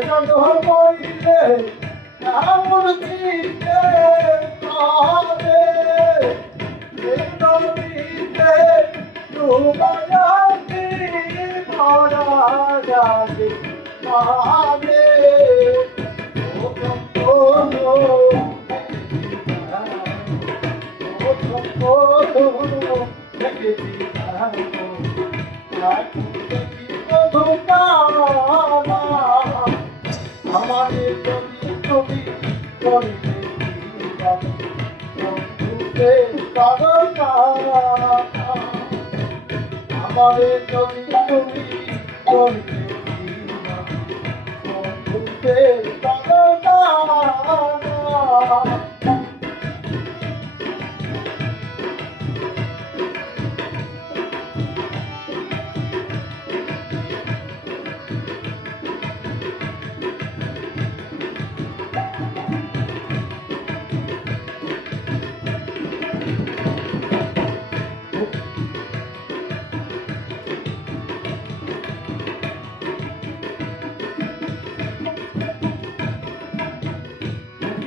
jug মরিলে এমন দিতে পারে নদীতে ডুবায়াতি ভরা যাবে পাবে ও কখনো ও কখনো দেখেছি আমাদের আমাদের যদি তুমি করিতে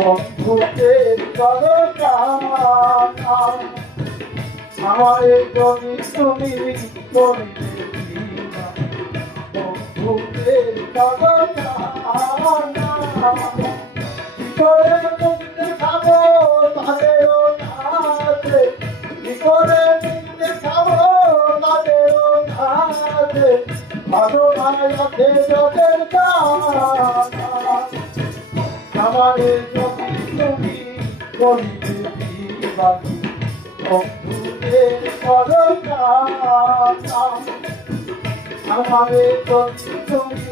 বন্ধুকে করো আমার যদি তুমি করিতে বন্ধুকে করো কি করে মুক্তি খাব তাদেরও নাচে কি করে মুক্তি খাব তাদেরও নাচে ভালো ভাইয়াতে জগের আমারে যদি তুমি করিতে দিবানি যদি তুমি